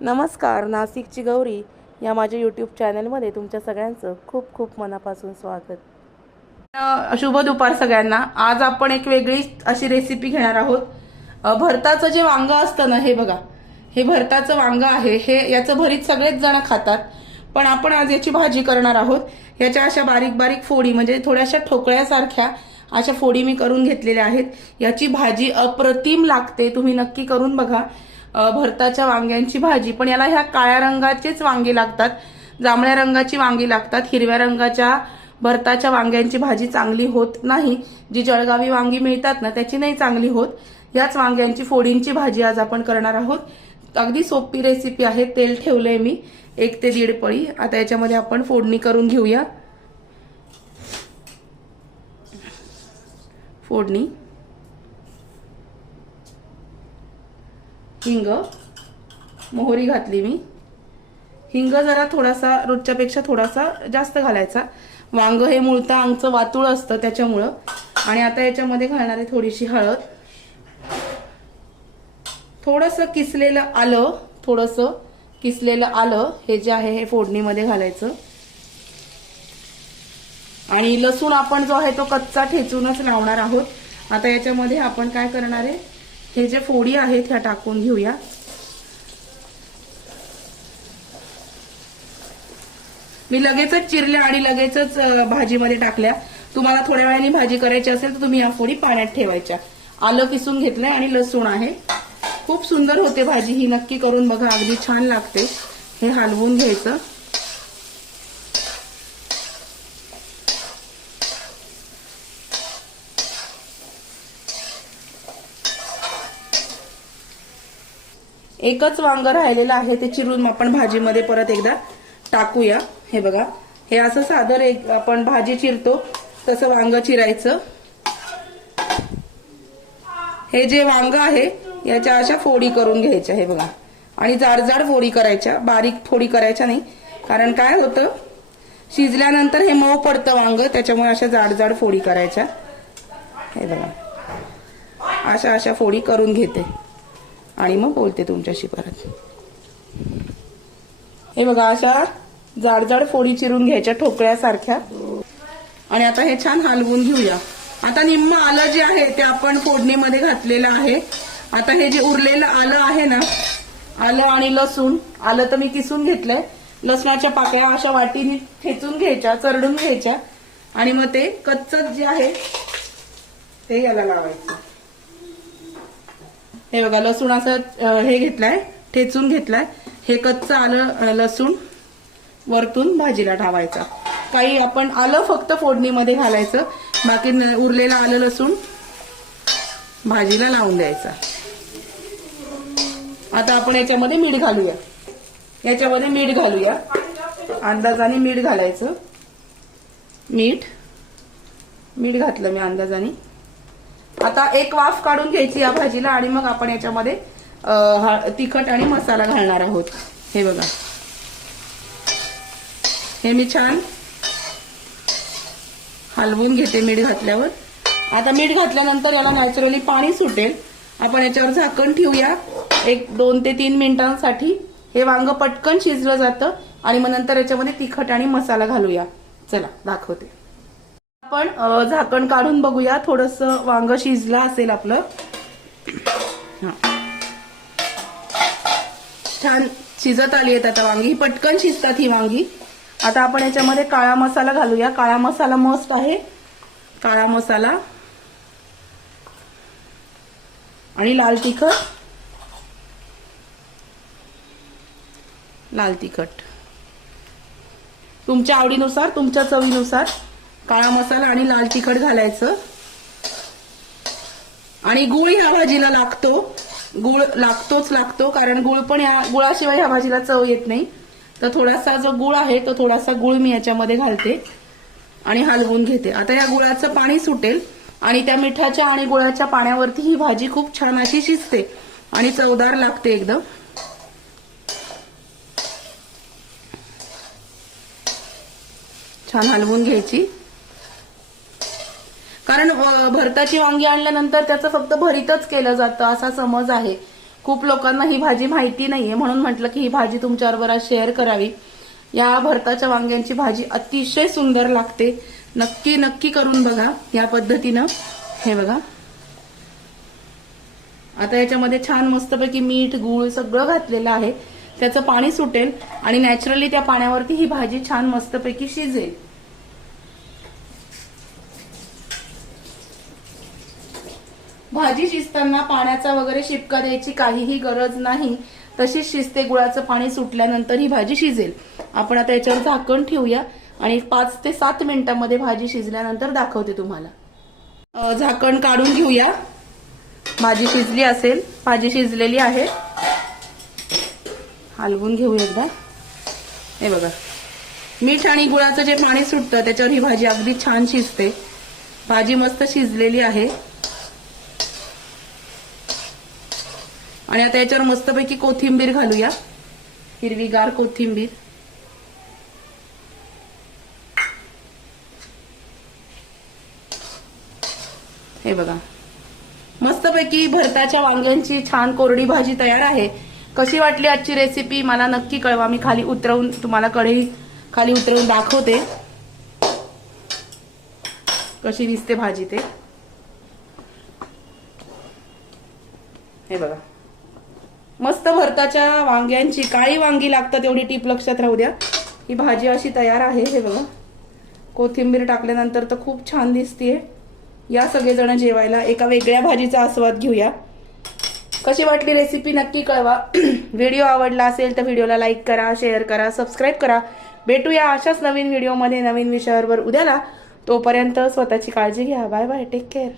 नमस्कार, नाशिकची गौरी या माझ्या यूट्यूब चॅनलमध्ये तुमच्या सगळ्यांचं खूप खूप मनापासून स्वागत. शुभ दुपार सगळ्यांना. आज आपण एक वेगळी अशी रेसिपी घेणार आहोत. भरताचं जे वांग असतं ना, हे बघा, हे भरताचं वांग आहे. हे याचं भरीत सगळेच जण खातात, पण आपण आज याची भाजी करणार आहोत. याच्या अशा बारीक बारीक फोडी, म्हणजे थोड्याशा ठोकळ्यासारख्या अशा फोडी मी करून घेतलेल्या आहेत. याची भाजी अप्रतिम लागते, तुम्ही नक्की करून बघा. भरताच्या वांग्यांची भाजी, पण याला ह्या काळ्या रंगाचेच वांगी लागतात, जांभळ्या रंगाची वांगी लागतात. हिरव्या रंगाच्या भरताच्या वांग्यांची भाजी चांगली होत नाही. जी जळगावी वांगी मिळतात ना, त्याची नाही चांगली होत. याच वांग्यांची फोडींची भाजी आज आपण करणार आहोत. अगदी सोपी रेसिपी आहे. तेल ठेवलंय मी 1 ते 1.5 पळी. आता याच्यामध्ये आपण फोडणी करून घेऊया. फोडणी, हिंग, मोहरी घातली मी. हिंग जरा थोडासा रोजच्यापेक्षा थोडासा जास्त घालायचा. वांग हे मूळतः आमचं वातुळ असतं त्याच्यामुळं. आणि आता याच्यामध्ये घालणार आहे थोडीशी हळद, थोडंसं किसलेलं आलं, थोडंसं किसलेलं आलं हे जे आहे हे फोडणीमध्ये घालायचं. आणि लसूण आपण जो आहे तो कच्चा ठेचूनच लावणार आहोत. आता याच्यामध्ये आपण काय करणार आहे, हे जे फोडी आहेत ह्या टाकून घेऊया. मी लगेचच चिरल्या आणि लगेचच भाजीमध्ये टाकल्या. तुम्हाला थोड्या वेळाने भाजी करायची असेल तर तुम्ही या फोडी पाण्यात ठेवायच्या. आलं किसून घेतलंय आणि लसूण आहे. खूप सुंदर होते भाजी ही, नक्की करून बघा, अगदी छान लागते. हे हलवून घ्यायचं. एकच वांग राहिलेलं आहे, ते चिरून आपण भाजीमध्ये परत एकदा टाकूया. हे बघा, हे असं साधं एक आपण भाजी चिरतो तसं वांग चिरायचं. हे जे वांग आहे याच्या अशा फोडी करून घ्यायच्या. हे बघा, आणि जाड जाड फोडी करायच्या, बारीक फोडी करायच्या नाही. कारण काय होतं, शिजल्यानंतर हे मऊ पडतं वांग, त्याच्यामुळे अशा जाड जाड फोडी करायच्या. हे बघा, अशा अशा फोडी करून घेते आणि मग बोलते तुमच्याशी परत. हे बघा, अशा जाड जाड फोडी चिरून घ्यायच्या ठोकळ्यासारख्या. आणि आता हे छान हलवून घेऊया. आता निम्म आलं जे आहे ते आपण फोडणीमध्ये घातलेलं आहे. आता हे जे उरलेलं आलं आहे ना, आलं आणि लसूण, आलं तर मी किसून घेतलंय. लसणाच्या पाकळ्या अशा वाटीने ठेचून घ्यायच्या, चरडून घ्यायच्या. आणि मग ते कच्चं जे आहे ते याला लावायचं. हे बघा, लसूण असं हे घेतलाय, ठेचून घेतलाय. हे कच्चं आलं लसूण वरतून भाजीला ठेवायचा. काही आपण आलं फक्त फोडणीमध्ये घालायचं, बाकी उरलेलं आलं लसूण भाजीला लावून द्यायचा. आता आपण याच्यामध्ये मीठ घालूया. याच्यामध्ये मीठ घालूया, अंदाजाने मीठ घालायचं. मीठ घातलं मी अंदाजाने. आता एक वाफ काढून घ्यायची या भाजीला आणि मग आपण याच्यामध्ये तिखट आणि मसाला घालणार आहोत. हे बघा, हे मी छान हलवून घेते मीठ घातल्यावर. आता मीठ घातल्यानंतर याला नॅचरली पाणी सुटेल. आपण याच्यावर झाकण ठेवूया 2 ते 3 मिनिटांसाठी. हे वांग पटकन शिजलं जातं. आणि मग नंतर याच्यामध्ये तिखट आणि मसाला घालूया. चला दाखवते. आपण झाकण काढून बघूया, थोडंसं वांग शिजलं असेल आपलं. छान शिजत आली आहेत आता वांगी, पटकन शिजतात ही वांगी. आता आपण याच्यामध्ये काळा मसाला घालूया. काळा मसाला मस्ट आहे. काळा मसाला आणि लाल तिखट तुमच्या आवडीनुसार, तुमच्या चवीनुसार काळा मसाला आणि लाल तिखट घालायचं. आणि गूळ ह्या भाजीला लागतो, गूळ लागतो, कारण गूळ पण गुळाशिवाय ह्या भाजीला चव येत नाही. तर थोडासा जो गूळ आहे तो थोडासा गूळ मी याच्यामध्ये घालते आणि हलवून घेते. आता या गुळाचं पाणी सुटेल आणि त्या मिठाच्या आणि गुळाच्या पाण्यावरती ही भाजी खूप छान अशी शिजते आणि चवदार लागते एकदम. छान हलवून घ्यायची. कारण भरताची वांगी आणल्यानंतर त्याचं फक्त भरीतच केलं जातं असा समज आहे. खूप लोकांना ही भाजी माहिती नाहीये, म्हणून म्हटलं की ही भाजी तुमच्याबरोबर आज शेअर करावी. या भरताच्या वांग्यांची भाजी अतिशय सुंदर लागते. नक्की नक्की करून बघा या पद्धतीनं. हे बघा, आता याच्यामध्ये छान मस्तपैकी मीठ गूळ सगळं घातलेलं आहे. त्याचं पाणी सुटेल आणि नॅचरली त्या पाण्यावरती ही भाजी छान मस्तपैकी शिजेल. भाजी शिजताना पाण्याचा वगैरे शिपका द्यायची काहीही गरज नाही. तशीच शिजते. गुळाचं पाणी सुटल्यानंतर ही भाजी शिजेल. आपण आता याच्यावर झाकण ठेवूया आणि 5 ते 7 मिनिटांमध्ये भाजी शिजल्यानंतर दाखवते तुम्हाला. झाकण काढून घेऊया. भाजी शिजली असेल. भाजी शिजलेली आहे. हलवून घेऊ एकदा. हे बघा, मीठ आणि गुळाचं जे पाणी सुटतं त्याच्यावर ही भाजी अगदी छान शिजते. भाजी मस्त शिजलेली आहे. आणि आता याच्यावर मस्तपैकी कोथिंबीर घालूया. हिरवीगार कोथिंबीर. हे बघा, मस्तपैकी भरताच्या वांग्यांची छान कोरडी भाजी तयार आहे. कशी वाटली आजची रेसिपी मला नक्की कळवा. मी खाली उतरवून तुम्हाला कढई खाली उतरवून दाखवते कशी दिसते भाजी ते. हे बघा, मस्त भरताच्या वांग्यांची, काळी वांगी लागतात एवढी टीप लक्षात राहू द्या. ही भाजी अशी तयार आहे. हे बघा, कोथिंबीर टाकल्यानंतर तर खूप छान दिसतीये. या सगळेजण जेवायला एका वेगळ्या भाजीचा आस्वाद घेऊया. कशी वाटली रेसिपी नक्की कळवा. व्हिडिओ आवडला असेल तर व्हिडिओला लाईक करा, शेअर करा, सबस्क्राईब करा. भेटूया अशाच नवीन व्हिडिओमध्ये नवीन विषयावर उद्याला. तोपर्यंत स्वतःची काळजी घ्या. Bye bye, take care.